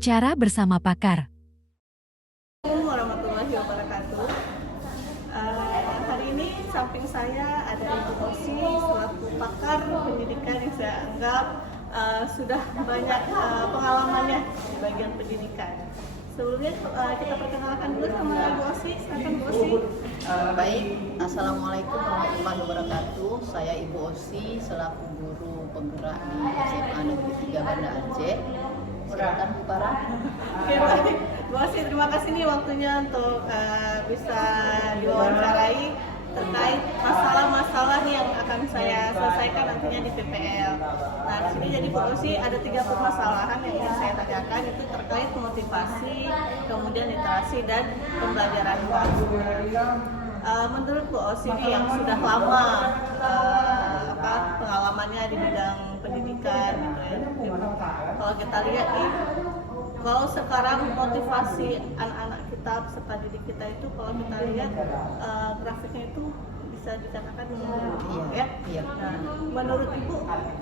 Wawancara bersama pakar. Assalamualaikum warahmatullahi wabarakatuh. Hari ini samping saya ada Ibu Osi selaku pakar pendidikan yang saya anggap sudah banyak pengalamannya di bagian pendidikan. Sebelumnya kita perkenalkan dulu sama Ibu Osi. Silakan Bu Osi. Baik, Assalamualaikum warahmatullahi wabarakatuh. Saya Ibu Osi selaku guru penggerak di SMA Negeri 3 Banda Aceh. Silakan Bu Farah. Oke, baik. Bu Osi, terima kasih nih waktunya untuk bisa diwawancarai terkait masalah-masalah yang akan saya selesaikan nantinya di PPL. Nah, di sini jadi Bu Osi ada 3 permasalahan yang ingin saya tanyakan, itu terkait motivasi, kemudian literasi dan pembelajaran baru. Menurut Bu Osi yang sudah lama pengalamannya di bidang pendidikan gitu ya. Kalau kita lihat nih, kalau sekarang motivasi anak-anak kita peserta didik kita itu kalau kita lihat grafiknya itu bisa dikatakan menurun ya. Iya. Nah, menurut Ibu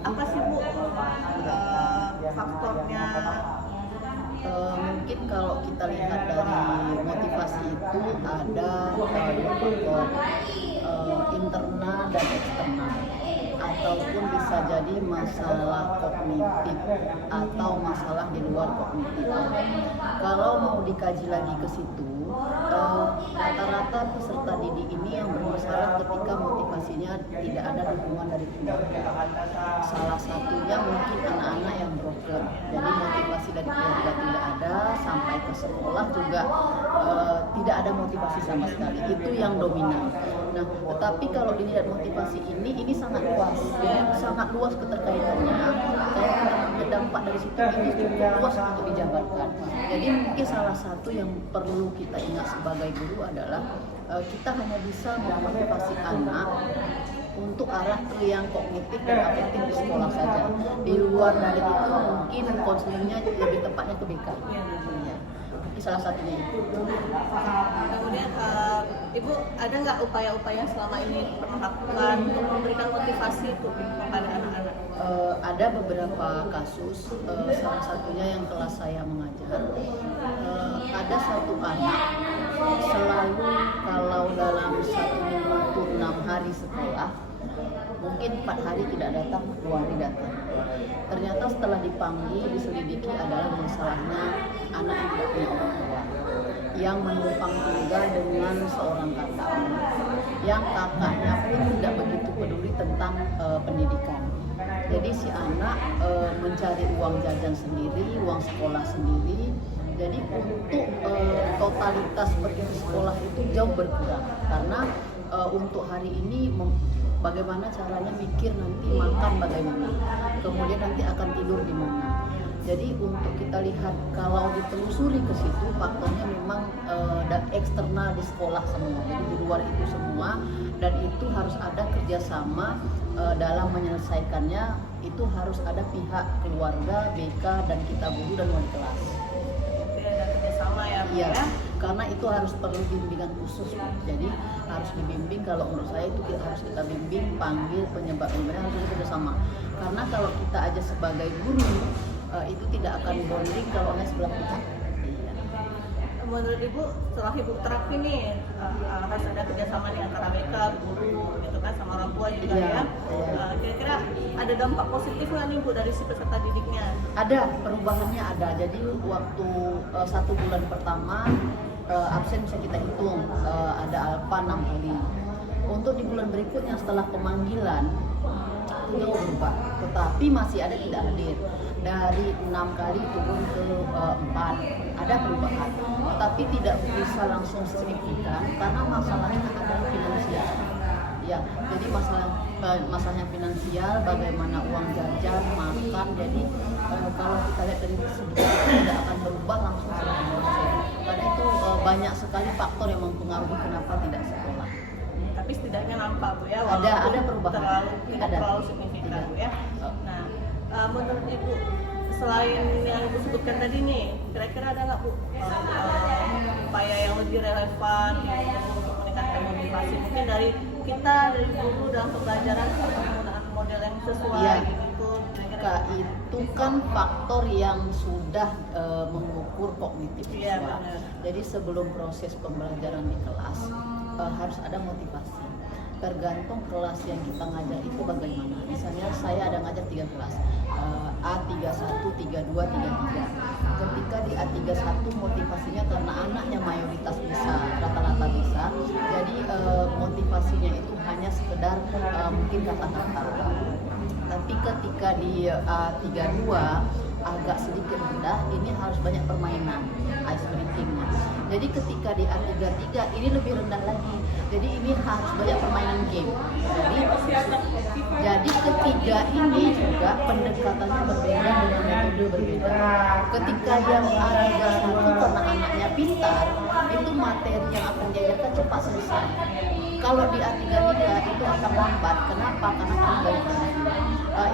apa sih Bu faktornya? Mungkin kalau kita lihat dari motivasi itu ada faktor internal dan eksternal, ataupun bisa jadi masalah kognitif atau masalah di luar kognitif. Kalau mau dikaji lagi ke situ, rata-rata peserta didik ini yang bermasalah ketika motivasinya tidak ada dukungan dari keluarga. Salah satunya mungkin anak-anak yang broken, jadi motivasi dari keluarga tidak ada, sampai ke sekolah juga tidak ada motivasi sama sekali. Itu yang dominan. Nah, tetapi kalau dilihat motivasi ini sangat luas, sangat luas keterkaitannya. Kalau kita ambil dampak dari situ, ini cukup luas untuk dijabarkan. Jadi mungkin salah satu yang perlu kita ingat sebagai guru adalah kita hanya bisa memotivasi anak untuk arah ke yang kognitif dan afektif di sekolah saja. Di luar dari itu mungkin konselingnya lebih tepatnya ke BK. Ini salah satunya itu. Kemudian Ibu ada nggak upaya-upaya selama ini pernah lakukan untuk memberikan motivasi itu kepada anak-anak? Ada beberapa kasus, salah satunya yang kelas saya mengajar, ada satu anak selalu kalau dalam 1 minggu itu 6 hari sekolah, mungkin 4 hari tidak datang, 2 hari datang. Ternyata setelah dipanggil, diselidiki adalah masalahnya anak yang tidak punya orang tua, yang menumpang tinggal dengan seorang kakak, yang kakaknya pun tidak begitu peduli tentang pendidikan. Jadi si anak mencari uang jajan sendiri, uang sekolah sendiri. Jadi untuk totalitas pergi ke sekolah itu jauh berkurang, karena untuk hari ini bagaimana caranya mikir nanti makan bagaimana, kemudian nanti akan tidur di mana. Jadi untuk kita lihat kalau ditelusuri ke situ faktornya memang dan eksternal di sekolah semua, jadi di luar itu semua, dan itu harus ada kerjasama dalam menyelesaikannya. Itu harus ada pihak keluarga, BK, dan kita guru dan wali kelas. Ada kerjasama ya Bu Iya, ya? karena itu harus perlu bimbingan khusus. Jadi harus dibimbing, kalau menurut saya itu harus kita bimbing, panggil penyebabnya harus kerjasama. Karena kalau kita aja sebagai guru itu tidak akan bonding kalau hanya sebelah pihak. Menurut Ibu setelah Ibu terapi nih harus ada kerjasama nih antara BK, guru, gitu kan, sama orang tua juga ya. Kira-kira ada dampak positif nggak nih Bu dari si peserta didiknya? Ada, perubahannya ada. Jadi waktu 1 bulan pertama absen bisa kita hitung, ada alfa 6 kali. Untuk di bulan berikutnya setelah pemanggilan itu berubah, tetapi masih ada tidak hadir. Dari 6 kali turun ke 4, ada perubahan, tapi tidak bisa langsung signifikan karena masalahnya adalah finansial. Ya, jadi masalahnya finansial, bagaimana uang jajan, makan. Jadi kalau kita lihat dari segi itu tidak akan berubah langsung karena itu banyak sekali faktor yang mempengaruhi kenapa tidak sekolah. Tapi setidaknya nampak Bu ya, Ada perubahan. tidak terlalu signifikan Bu ya. Nah, menurut Ibu selain yang Ibu sebutkan tadi nih, kira-kira ada nggak Bu upaya yang lebih relevan untuk meningkatkan motivasi mungkin dari kita, dari guru dalam pembelajaran seperti penggunaan model yang sesuai Iya. gitu. Itu kan faktor yang sudah mengukur kognitif Iya, siswa. benar. Jadi sebelum proses pembelajaran di kelas harus ada motivasi. Tergantung kelas yang kita ngajar itu bagaimana. Misalnya saya ada ngajar 3 kelas, A31, 32, 33. Ketika di A31 motivasinya karena anaknya mayoritas bisa, rata-rata bisa. Jadi motivasinya itu hanya sekedar mungkin kata-kata. Tapi ketika di A32 agak sedikit rendah, ini harus banyak permainan, ice breakingnya. Jadi ketika di A33 ini lebih rendah lagi, jadi ini harus banyak permainan game. Jadi ketiga ini juga pendekatannya berbeda dengan metode berbeda. Ketika yang A31 karena anaknya pintar, itu materi yang akan diajarkan cepat selesai. Kalau di A33 itu akan lambat. Kenapa? Karena kan banyak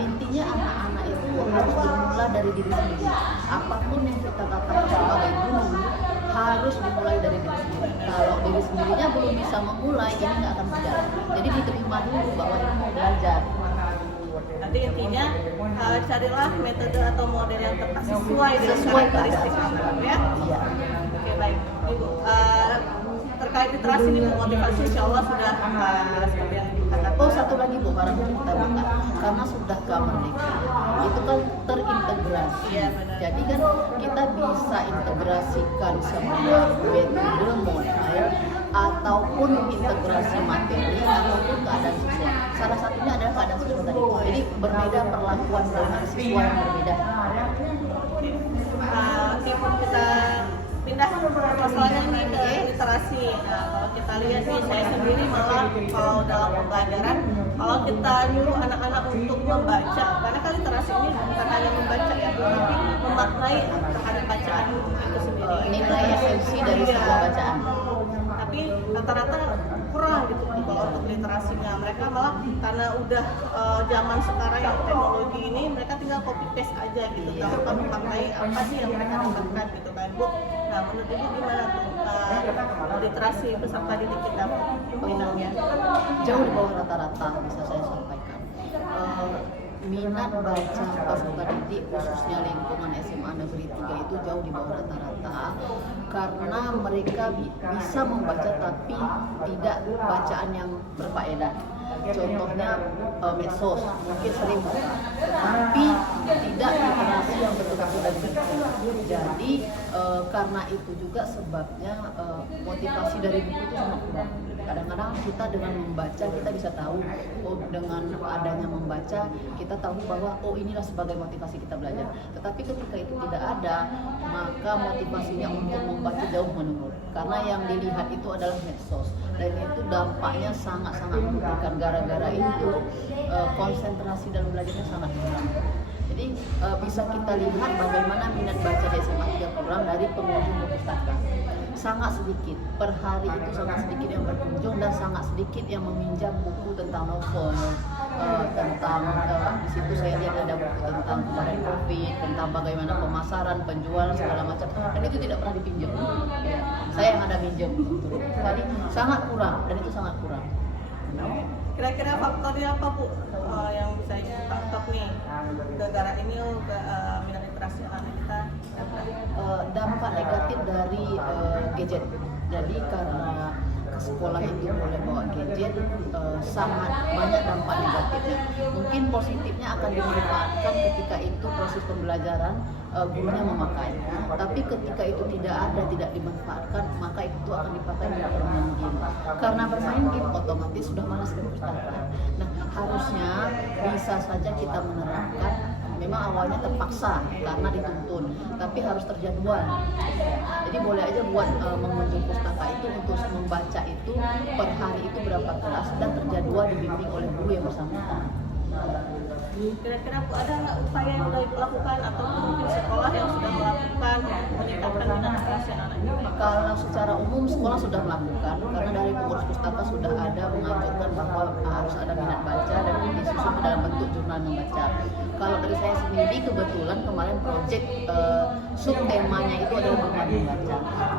intinya anak-anak itu harus bermula dari diri sendiri. Apapun yang kita katakan sebagai guru harus dimulai dari diri sendiri. Kalau diri sendirinya belum bisa memulai, ini nggak akan berjalan. Jadi diterima dulu bahwa ini mau belajar. Nanti intinya carilah metode atau model yang tepat sesuai dengan karakteristik anak, ya. Iya. Oke, baik. Ibu, terkait literasi ini motivasi insya Allah sudah seperti yang dikatakan. Oh, satu lagi Bu, barang kita buka karena sudah kemerdekaan itu kan terintegrasi. Iya, benar. Jadi kan kita bisa integrasikan semua metode model ataupun integrasi materi ataupun keadaan siswa. Salah satunya adalah keadaan siswa tadi. Jadi berbeda perlakuan dengan siswa yang berbeda. Ibu, kita pindah masalahnya ini ke literasi. Nah, kalau kita lihat nih, saya sendiri malah kalau dalam pembelajaran, kalau kita nyuruh anak-anak untuk membaca, karena kan literasi ini bukan hanya membaca ya, tapi memaknai terhadap bacaan itu sendiri. Nilai esensi dari sebuah bacaan. Tapi rata-rata kurang gitu kalau untuk literasinya. Mereka malah karena udah zaman sekarang yang teknologi ini, mereka tinggal copy paste aja gitu, tanpa memakai apa sih yang mereka dapatkan gitu kan Bu. Nah, menurut Ibu gimana tuh literasi peserta didik kita minatnya? Jauh di bawah rata-rata bisa saya sampaikan. Minat baca peserta didik khususnya lingkungan SMA Negeri 3 itu jauh di bawah rata-rata karena mereka bisa membaca tapi tidak bacaan yang berfaedah. Contohnya medsos mungkin sering buka, tapi tidak literasi yang betul-betul dari buku. Jadi karena itu juga sebabnya motivasi dari buku itu sangat kurang. Kadang-kadang kita dengan membaca kita bisa tahu, oh dengan adanya membaca kita tahu bahwa oh inilah sebagai motivasi kita belajar. Tetapi ketika itu tidak ada, maka motivasinya untuk membaca jauh menurun. Karena yang dilihat itu adalah medsos dan itu dampaknya sangat-sangat memberikan. Gara-gara itu konsentrasi dalam belajarnya sangat kurang. Jadi bisa kita lihat bagaimana minat baca di SMA 3 kurang dari pengunjung pustaka. Sangat sedikit, per hari itu sangat sedikit yang berkunjung dan sangat sedikit yang meminjam buku tentang novel, tentang di situ saya lihat ada buku tentang kemarin COVID, tentang bagaimana pemasaran, penjualan segala macam, dan itu tidak pernah dipinjam. Ya, saya yang ada minjem gitu. Jadi sangat kurang dan itu sangat kurang. Kira-kira faktornya apa Bu yang bisa ditangkap nih gara-gara ini minat literasi anak kita? Dampak negatif dari gadget. Jadi karena ke sekolah itu boleh bawa gadget, sangat banyak dampak negatifnya. Mungkin positifnya akan dimanfaatkan ketika itu proses pembelajaran gurunya memakai. Tapi ketika itu tidak ada, tidak dimanfaatkan, maka itu akan dipakai untuk bermain game. Karena bermain game otomatis sudah malas ke pustaka. Nah, harusnya bisa saja kita menerapkan. Memang awalnya terpaksa karena dituntun, tapi harus terjadwal. Jadi boleh aja buat mengunjung pustaka itu untuk membaca itu per hari itu berapa kelas dan terjadwal dibimbing oleh guru yang bersangkutan. Kira-kira Bu, ada nggak upaya yang sudah dilakukan atau mungkin sekolah yang sudah melakukan meningkatkan minat literasi anak kita? Kalau secara umum sekolah sudah melakukan karena dari pengurus pustaka sudah ada menganjurkan bahwa harus ada minat baca dan disusun dalam dalam bentuk jurnal membaca. Kalau dari saya sendiri kebetulan kemarin project subtemanya itu adalah gemar membaca.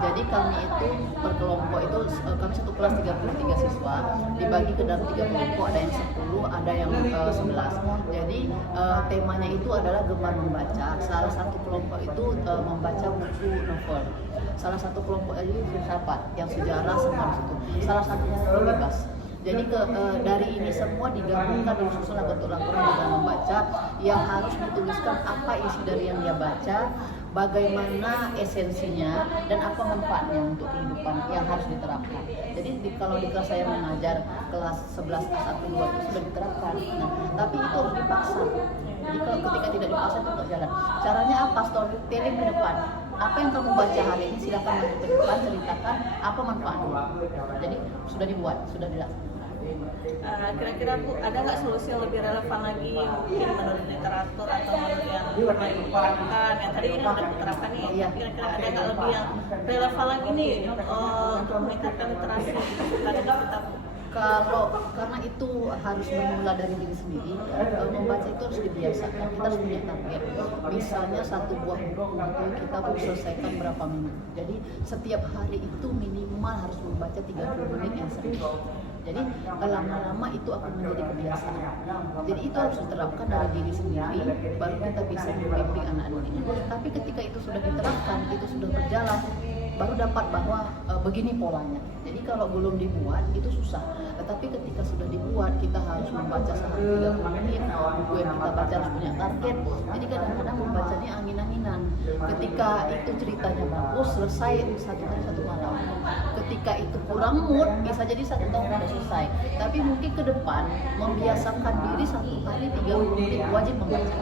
Jadi kami itu per kelompok itu kami satu kelas 33 siswa dibagi ke dalam 3 kelompok, ada yang 10, ada yang 11. Jadi temanya itu adalah gemar membaca. Salah satu kelompok itu membaca buku novel. Salah satu kelompok lagi filsafat yang sejarah semua di situ. Salah satunya bebas. Jadi dari ini semua digabungkan disusun bentuk laporan dengan membaca yang harus dituliskan apa isi dari yang dia baca, bagaimana esensinya dan apa manfaatnya untuk kehidupan yang harus diterapkan. Jadi kalau di kelas saya mengajar kelas 11 A1 2 itu sudah diterapkan. Nah, tapi itu harus dipaksa. Jadi kalau ketika tidak dipaksa itu tidak jalan. Caranya apa? Storytelling ke depan. Apa yang kamu baca hari ini silakan maju ke depan, ceritakan apa manfaatnya. Jadi sudah dibuat, sudah dilakukan. Kira-kira Bu, ada nggak solusi yang lebih relevan lagi mungkin menurut literatur atau menurut yang pernah Ibu terapkan, yang tadi ini udah diterapkan nih, kira-kira ada nggak lebih yang relevan lagi nih untuk meningkatkan literasi pada kita Bu? Karena itu harus bermula dari diri sendiri, membaca itu harus dibiasakan. Kita harus punya target. Misalnya satu buah buku itu kita harus selesaikan berapa minggu. Jadi setiap hari itu minimal harus membaca 30 menit yang serius. Jadi lama-lama itu akan menjadi kebiasaan. Jadi itu harus diterapkan dari diri sendiri, baru kita bisa membimbing anak-anak ini. Tapi ketika itu sudah diterapkan, itu sudah berjalan, baru dapat bahwa begini polanya. Jadi kalau belum dibuat itu susah. Tetapi ketika sudah dibuat, kita harus membaca sehari 30 menit. Buku yang kita baca harus punya target. Jadi kadang-kadang membacanya angin-anginan. Ketika itu ceritanya bagus, selesai satu hari satu malam. Ketika itu kurang mood, bisa jadi 1 tahun sudah selesai. Tapi mungkin ke depan membiasakan diri 1 hari 30 menit wajib membaca.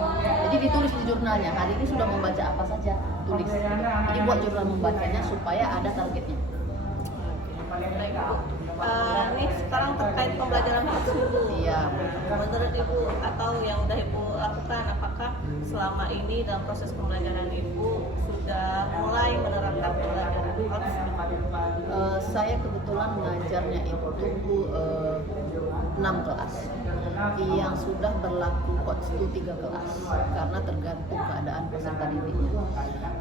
Jadi ditulis di jurnalnya. Hari ini sudah membaca apa saja, tulis. Jadi buat jurnal membacanya supaya ada targetnya. Baik Bu. Nih sekarang terkait pembelajaran hoax Bu. Iya. Menurut Ibu atau yang udah Ibu lakukan, apakah selama ini dalam proses pembelajaran Ibu sudah mulai menerapkan pembelajaran hoax? Saya kebetulan mengajarnya itu 6 kelas. Yang sudah berlaku hoax itu 3 kelas karena tergantung keadaan peserta didiknya.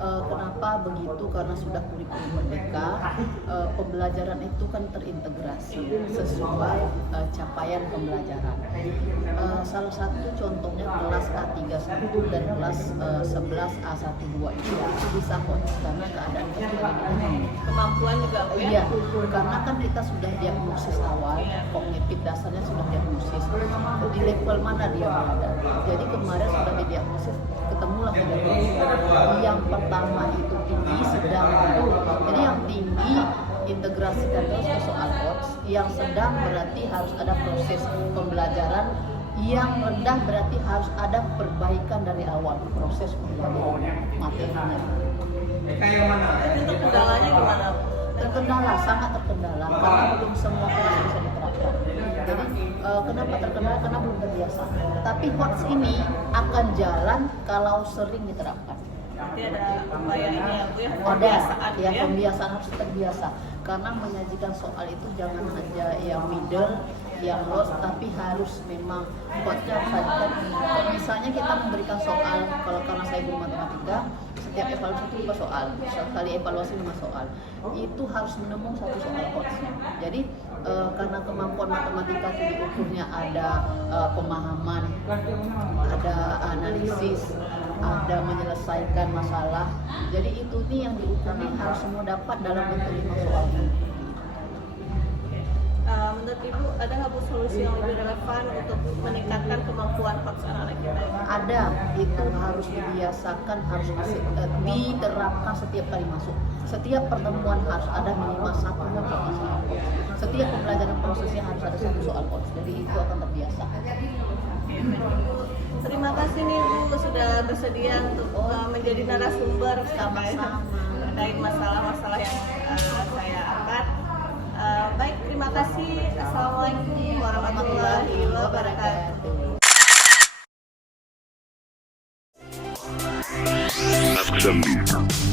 Kenapa begitu? Karena sudah kurikulum merdeka, pembelajaran itu kan terintegrasi sesuai capaian pembelajaran. Salah satu contohnya kelas A31 dan kelas 11 A12 itu bisa hoax karena keadaan peserta didiknya. Kemampuan juga Bu ya? Iya, karena kan kita sudah diagnosis awal, kognitif dasarnya sudah diagnosis. Di level mana dia berada. Jadi kemarin sudah didiagnosis, ketemulah yang pertama itu tinggi, sedang, rendah. Jadi yang tinggi integrasikan terus ke soal hoax, yang sedang berarti harus ada proses pembelajaran, yang rendah berarti harus ada perbaikan dari awal proses pembelajaran materinya. Untuk kendalanya gimana Bu? Terkendala, sangat terkendala karena belum semua kelas bisa diterapkan. Jadi kenapa terkendala? Karena belum terbiasa. Tapi hoax ini akan jalan kalau sering diterapkan. Nanti ada upaya ini ya Bu ya? Ada, Pembiasaan ya ya? pembiasaan harus terbiasa. Karena menyajikan soal itu jangan hanya yang middle, yang low, tapi harus memang hoaxnya sajikan. Misalnya kita memberikan soal, kalau karena saya guru matematika, setiap evaluasi itu 5 soal, sekali evaluasi 5 soal, itu harus menemui 1 soal hoaxnya. Jadi karena kemampuan matematika itu diukurnya ada pemahaman, ada analisis, ada menyelesaikan masalah. Jadi itu nih yang diukur nih harus semua dapat dalam bentuk 5 soal. Menurut Ibu ada nggak Bu solusi yang lebih relevan untuk meningkatkan kemampuan hoax anak-anak kita? Ada, itu harus dibiasakan, harus diterapkan setiap kali masuk. Setiap pertemuan harus ada minimal 1 soal hoax. Setiap pembelajaran prosesnya harus ada 1 soal hoax. Jadi itu akan terbiasa. Terima kasih nih Bu sudah bersedia untuk menjadi narasumber Sama-sama. terkait masalah-masalah yang saya angkat. Baik, terima kasih. Assalamualaikum warahmatullahi wabarakatuh. Ask 70.